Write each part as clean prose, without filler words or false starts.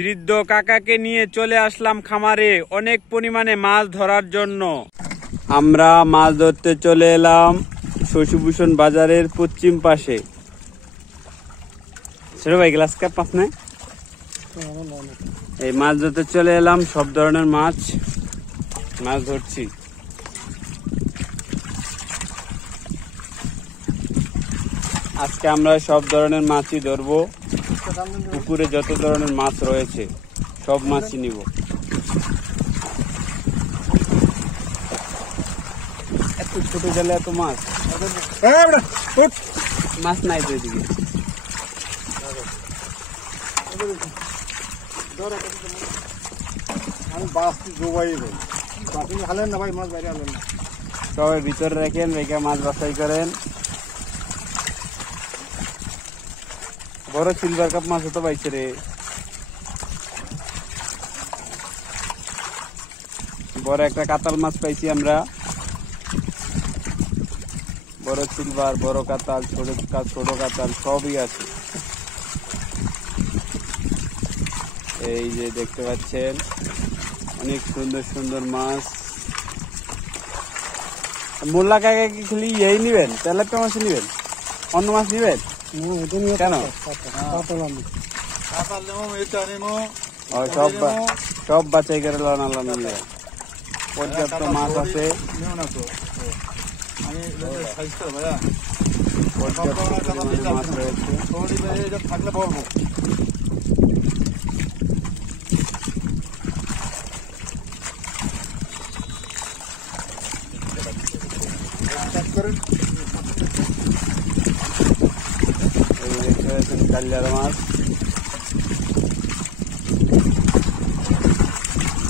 বৃদ্ধ কাকাকে নিয়ে চলে আসলাম খামারে অনেক পরিমাণে মাছ ধরার জন্য। আমরা মাছ ধরতে চলে এলাম শশীভূষণ বাজারের পশ্চিম পাশে। ছোট ভাই গ্লাস কাপ পাস নাই? এই মাছ ধরতে চলে এলাম, সব ধরনের মাছ ধরছি। আজকে আমরা সব ধরনের মাছই ধরবো। পুকুরে যত ধরনের মাছ রয়েছে সব মাছই নিব। এত ছোট জালে এত মাছ নাই তো এদিকে। সবাই ভিতরে রেখে মাছ বাছাই করেন। বড় সিলভার কাপ মাছ তো পাইছে রে, বড় একটা কাতাল মাছ পাইছি আমরা। বড় সিলভার, বড় কাতাল, ছোট কাতাল সবই আছে। এই যে দেখতে পাচ্ছেন অনেক সুন্দর সুন্দর মাছ। মোল্লা কাকা কি খালি এই নিবেন, তেলাপিয়া মাছ নিবেন, অন্য মাছ নিবেন কেন? সব বাছাই করে লানা নিবে। পর্যাপ্ত মাছ আছে, মাছ রয়েছে। থাকলে বলবো কালিয়ার মাছ,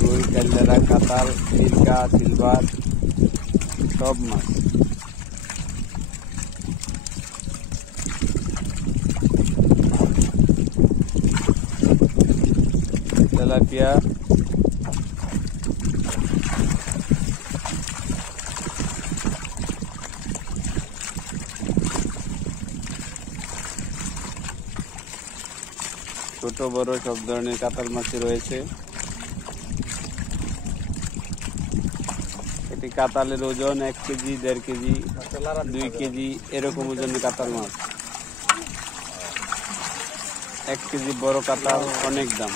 রুই, কালিয়ারা, কাতাল, মির্কা, সিলভার সব মাছ। তেলাপিয়া, ছোট বড় সব ধরনের কাতাল মাছ রয়েছে। এটি কাতালের ওজন 1 কেজি, 1.5 কেজি, 2 কেজি এরকম ওজনের কাতাল মাছ। 1 কেজি বড় কাতাল অনেক দাম,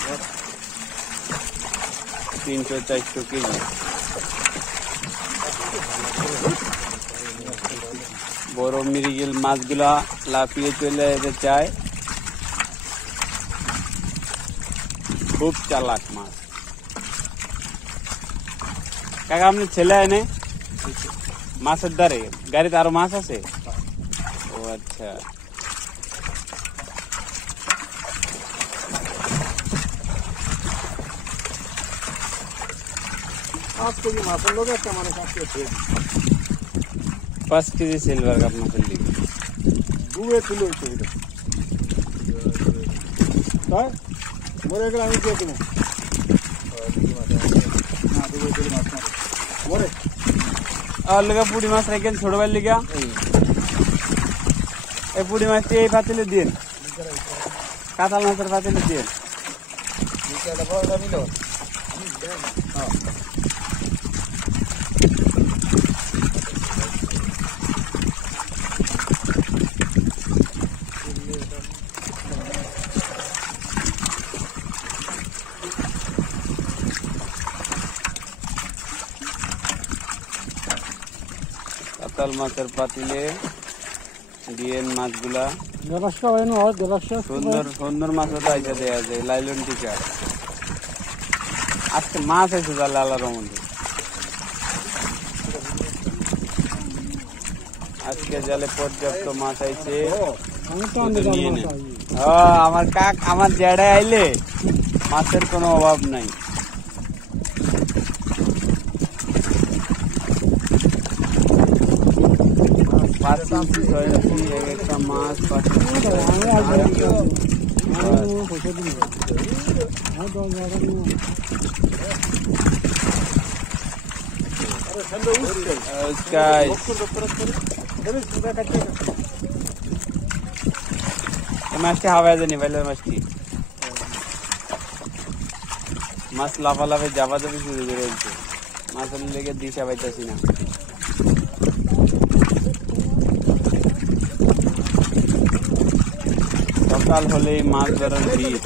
300-400 কেজি। বড় মৃগেল মাছগুলা লাফিয়ে চলে যেতে চায়, খুব চালাক মাছ। কাকা আপনি ছেলে এনে মাছের ধারে গাড়িতে আরো মাছ আছে? ও আচ্ছা, পাঁচ কেজি সিলভার কাপ মাছের দিকে মরে গেলে আমি দিয়ে দেবো। আর লেগা পুঁটি মাছ রাখেন ছোট ভাই লিগা। এই পুঁটি মাছটি এই পাতিলে দিন, কাতাল মাছের পাতিলে দিন। কাতাল মাছের পাতিলে দিয়েন মাছগুলা। সুন্দর সুন্দর মাছ আইসা দেওয়া যায়, লাইলন টিকা। আজকে মাছ আছে জালে আল্লাহর রহমতে। আজকে জালে পর্যাপ্ত মাছ আইছে, নিয়ে নেন। আমার জেডায় আইলে মাছের কোনো অভাব নাই। একটা মাছ মাছটি হাওয়ায় জানি ভাইলের মাছটি মাছ লাফালাফি জাপাজাপি শুরু করে দিচ্ছে, মাছের লেগে দিশা পাইতেছি না। সকাল হলেই মাছ ধরার ভিড়।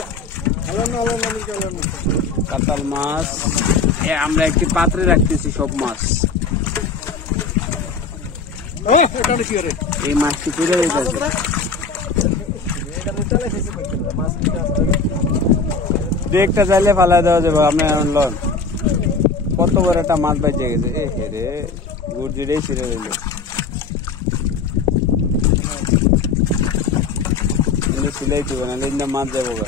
কাতাল মাছ আমরা একটি পাত্রে রাখতেছি সব মাছ। এই মাছটি তুলে দিতেছে। দু একটা চাইলে ফালাই দেওয়া যাবে। আপনি লন কত বড় একটা মাছ বাইচে গেছে। এ রে গুড়জিটাই ছিঁড়ে রইল। সিলাই দিবে না, মাছ যাবো গা।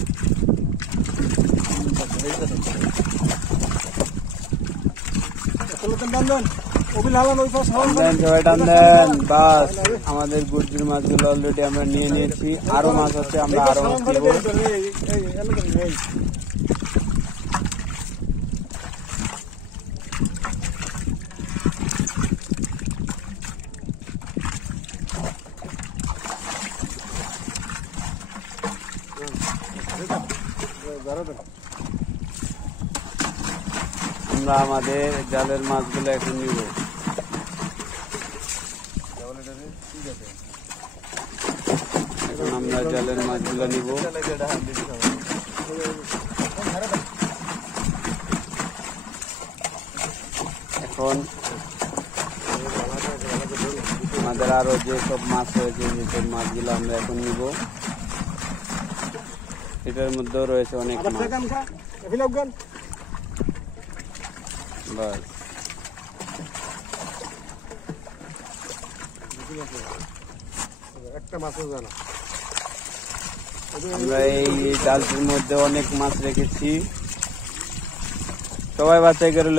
সবাই টান দেন। বাস আমাদের গুড়জির মাছগুলো অলরেডি আমরা নিয়ে নিয়েছি। আরো মাছ আছে, আমরা আরো মাছ নিব। আমরা আমাদের জালের মাছগুলো এখন নিব। এখন আমরা জালের মাছগুলো নিব। এখন আমাদের আরো যে সব মাছ রয়েছে, যেসব মাছগুলো আমরা এখন নিব, এটার মধ্যেও রয়েছে অনেক মাছ। বাস আমরা এই জালটির মধ্যে অনেক মাছ রেখেছি। সবাই বাচ্চাই করে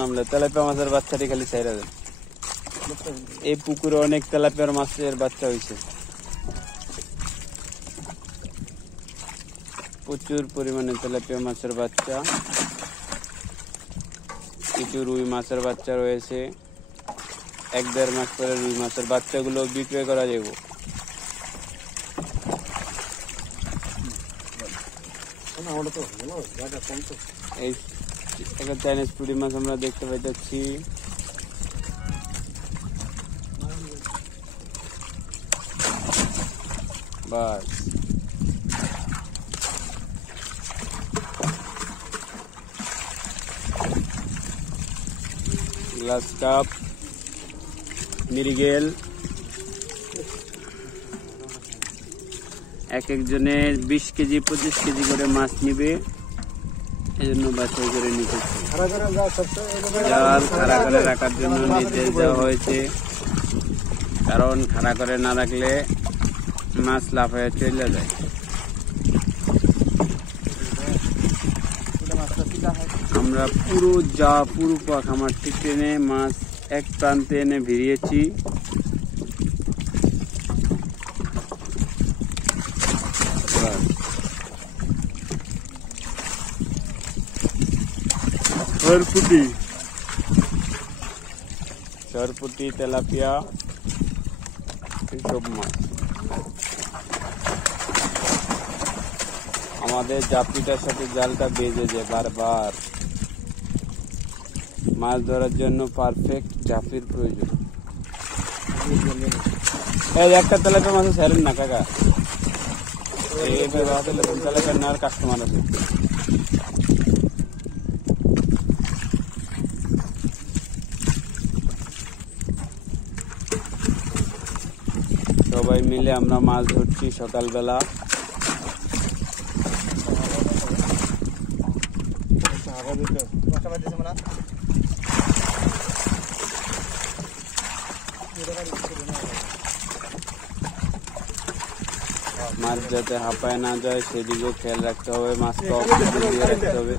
নামলে তেলাপিয়া মাছের বাচ্চাটি খালি ছাইরা দেন। এই পুকুরে অনেক তেলাপিয়ার মাছের বাচ্চা হয়েছে, প্রচুর পরিমাণে তেলাপিয়া মাছের বাচ্চা। কিছু রুই মাছের বাচ্চা রয়েছে। 1-1.5 মাস পরে রুই মাছের বাচ্চাগুলো বিক্রয় করা যাবে। এই একটা চাইনিজ পুঁটি মাছ আমরা দেখতে পাইতেছি। বাস গ্লাস কাপ, মৃগেল, এক একজনে 20 কেজি 25 কেজি করে মাছ নিবে, এজন্য বাছাই করে নিতেছে। জাল খাড়া করে রাখার জন্য নির্দেশ দেওয়া হয়েছে, কারণ খাড়া করে না রাখলে মাছ লাফায় চলে যায়। আমরা পুরো খামারটি টেনে মাছ এক প্রান্তে এনে ভিড়িয়েছি। সরপুটি, তেলাপিয়া, এইসব মাছ। আমাদের জাপিটার সাথে জালটা বেজে যায় বারবার। মাছ ধরার জন্য পারফেক্ট জাপির প্রয়োজন। এই একটা তেলাপিয়া মাছ ছাড়েন না কাকা, তেলাপিয়া নেওয়ার কাস্টমার আছে। সবাই মিলে আমরা মাছ ধরছি সকালবেলা। মাছ যাতে হাঁপায় না যায় সেদিকেও খেয়াল রাখতে হবে, মাছকে অক্সিজেন দিয়ে রাখতে হবে।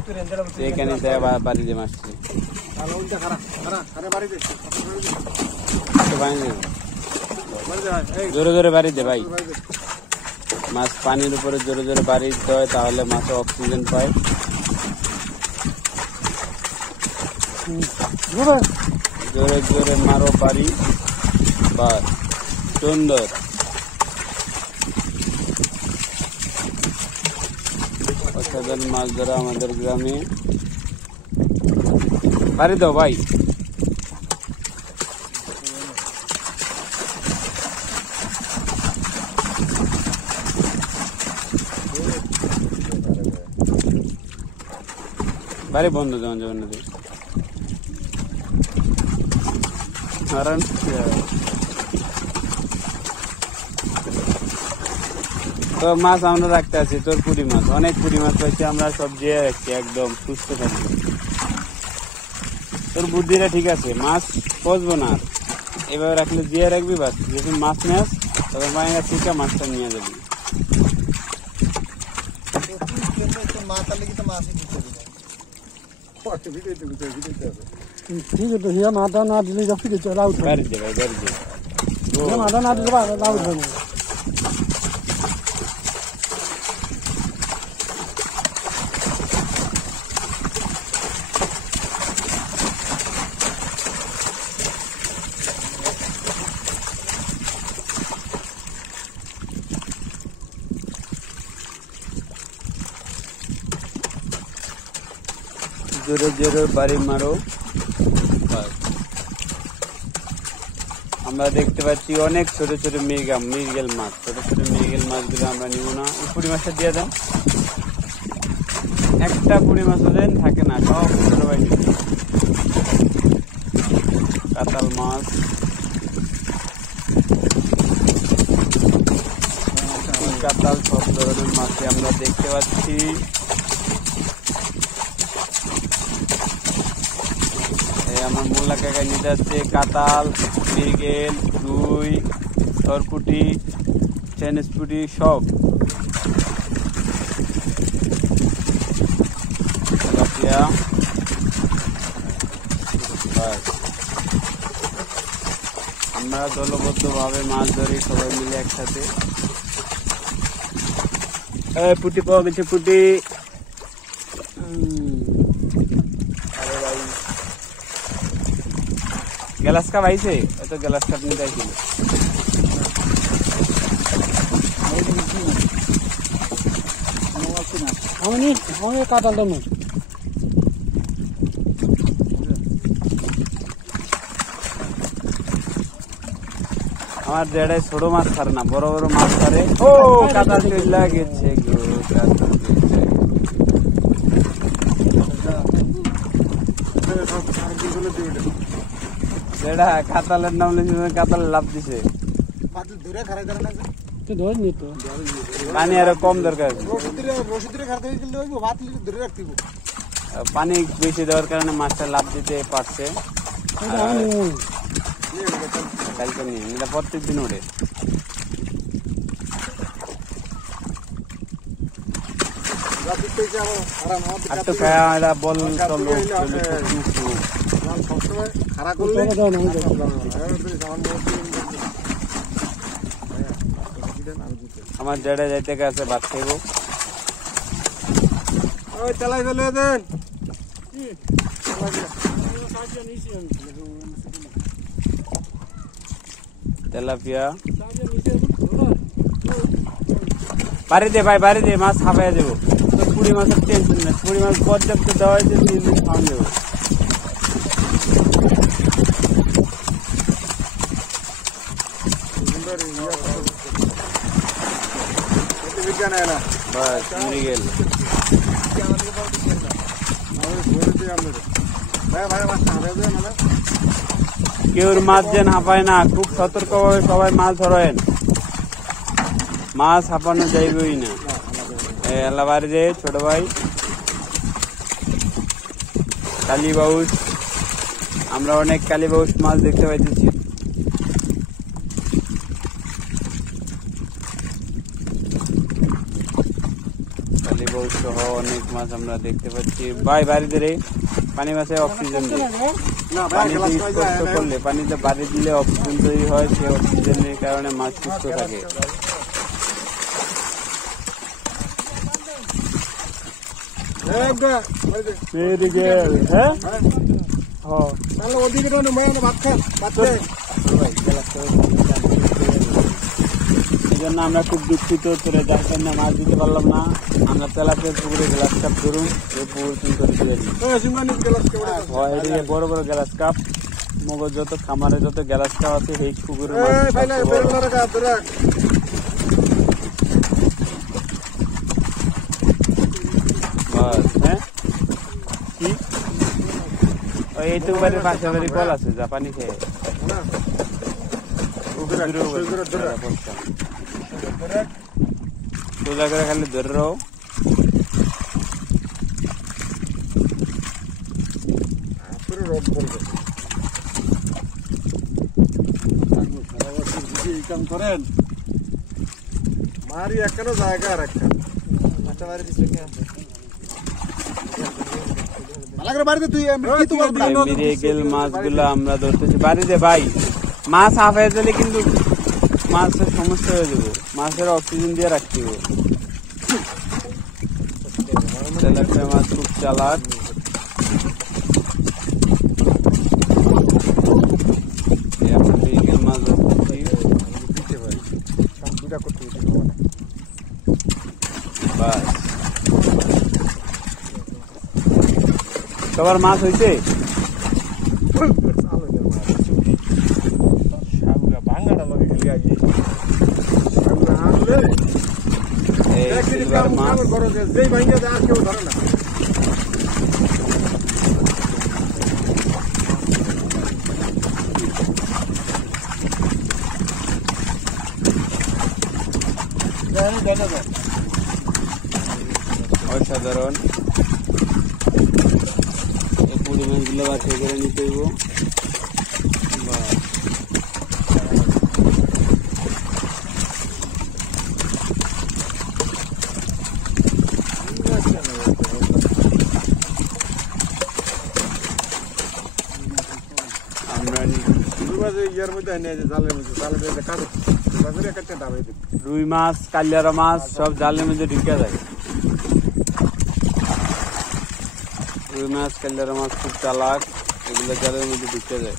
এখানে বাড়ি দিয়ে মাছটি জোরে জোরে বাড়ি দে ভাই। মাছ পানির উপরে জোরে জোরে বাড়ি দিতে হয়, তাহলে মাছ অক্সিজেন পায়। জোরে জোরে মারো বাড়ি। বাস সুন্দর। অসাধারণ মাছ ধরা আমাদের গ্রামে। বাড়ি দাও ভাই। বাড়ি বন্ধ যেমন যেমন তো মাছ আমরা রাখতে আছি তোর পুঁটি মাছ, অনেক পুঁটি মাছ পাইছি আমরা, সব দিয়ে রাখছি একদম সুস্থ থাকবে। তোর বুদ্ধিটা ঠিক আছে, মাছ পচবো না আর, এভাবে রাখলে দিয়ে রাখবি, বাস যখন মাছ নেস তখন মায়ের কাছ থেকে মাছটা নিয়ে যাবি। ঠিক আছে, হিয়া মাথা না দিলে যা ফিরে চলে আউট বাড়ি দে ভাই, বাড়ি দে। মাথা না দিলে আউট হবে। জোরে জোরে বাড়ি মারো। আমরা দেখতে পাচ্ছি অনেক ছোট ছোট মৃগেল মাছ, ছোট ছোট মৃগেল মাছগুলো আমরা নিব না। পুঁটি মাছটা দিয়ে দেন, একটা পুঁটি মাছ দেন থাকে না, সব ছোট ভাই নিব। কাতাল মাছ, কাতাল, সব ধরনের মাছই আমরা দেখতে পাচ্ছি। আমার মোল্লা কাকা নিতে যাচ্ছে কাতাল, মৃগেল, রুই, সরপুটি, চাইনিজ পুঁটি সব। আমরা দলবদ্ধ ভাবে মাছ ধরি সবাই মিলে একসাথে। পুঁটি পাওয়া গেছে, পুঁটি। গ্লাস কাপ আইছে, এত গ্লাস কাপ নিতে আইছিল। আমি কাটালটা নই। আমার দেড়াই ছোট মাছ ছাড়ে না, বড় বড় মাছ ছাড়ে। ও কাতাল চলে গেছে গো, যেটা কাতালের নাম লিখে কাতাল লাভ দিছে। পানি আরো কম দরকার, পানি বেশি দেওয়ার কারণে মাছটা লাভ দিতে পারছে। কালকে নিয়ে এটা প্রত্যেক দিন ওঠে। একটু খায়া এটা বল চলো আমার জেডে যাইতে গেছে, ভাত খাইব। চালাই ফেলে দেন। তেলাপিয়া বাড়ি দে ভাই, বাড়ি দে, মাছ হাঁপাইয়া দেবো। পুঁটি মাছের টেনশন নেই, পুঁটি মাছ পর্যাপ্ত দেওয়া হয়েছে, 3 দিন খাওয়া দেবো। বাস মৃগেল কেউ মাছ যেন হাঁপায় না, খুব সতর্ক ভাবে সবাই মাছ ধরেন, মাছ হাঁপানো যাইবই না। আল্লাহ বাড়ি যে ছোট ভাই কালীবাউস, আমরা অনেক কালীবাউস মাছ দেখতে পাইতেছি। কালীবাউস সহ অনেক মাছ আমরা দেখতে পাচ্ছি। ভাই বাড়িতে রে পানি মাছে অক্সিজেন দেয়, পানিতে স্পর্শ করলে, পানিতে বাড়ি দিলে অক্সিজেন তৈরি হয়, সেই অক্সিজেনের কারণে মাছ সুস্থ থাকে। জন্য আমরা খুব দুঃখিত, তোরে যার জন্য মাছ দিতে পারলাম না। আমরা তেলাপিয়ার পুকুরে গ্লাস কাপ ধরুন, এই পুকুর তুমি করে দিয়ে দিই। এদিকে বড় বড় গ্লাস কাপ, মগজ যত খামারে যত গ্লাস কাপ আছে সেই পুকুরের হ্যাঁ কি এইটুকু বাড়ির পাশে বাড়ি কল আছে জাপানি খেয়ে সোজা করে খালি ধরে রাও। করেন মারি একটা জায়গা আর একটা মাছগুলো আমরা ধরতেছি বাড়িতে ভাই। মাছ হাফ হয়ে গেলে কিন্তু মাছের সমস্যা হয়ে যাবে, মাছের অক্সিজেন দিয়ে রাখতে হবে। তেলাপিয়া মাছ খুব চালাক। মাছ সবার মাছ হয়েছে। অসাধারণ পুরি মাছগুলো বাছাই করে নিতে হইব। রুই মাছ কালিয়ারা মাছ সব জালের মধ্যে ঢুকে যায়। রুই মাছ কালিয়ারা মাছ খুব চালাক, এগুলো জালের মধ্যে ঢুকে যায়।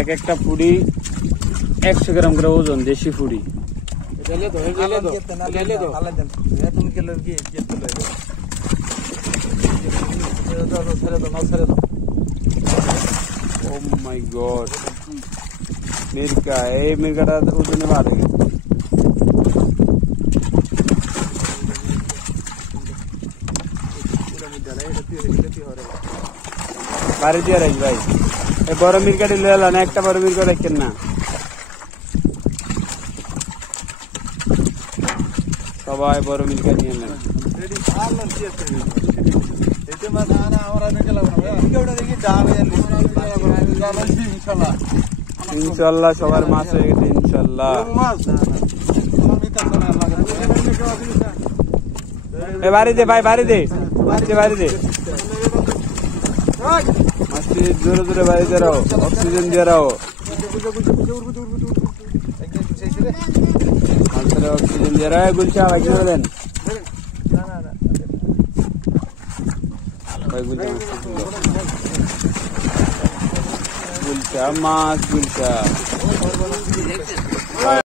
এক একটা ফুড়ি 100 গ্রাম করে ওজন, দেশি ফুড়ি। Oh my God! মির্কা, এই মির্কাটা ওজনে বাড়ে গেছে। বাড়ি দিয়ে রাখ ভাই, এই বড় মির্কাটি লয়ে এলাম, একটা বড় মির্কা রাখেন না। সবাই বড় মির্কা নিয়ে নেন। ইনশাল্লাহ সবার মাছ হয়ে গেছে ইনশাল্লাহ। বাড়ি দে ভাই, বাড়ি দে, বাড়ি দে। মাছটি জোরে জোরে বাড়িতে রাও, অক্সিজেন দিয়ে রাও। মাছের অক্সিজেন দিয়ে রাও। গুলশা ভাই কি বলেন? গুলশা মাছ, গুলশা।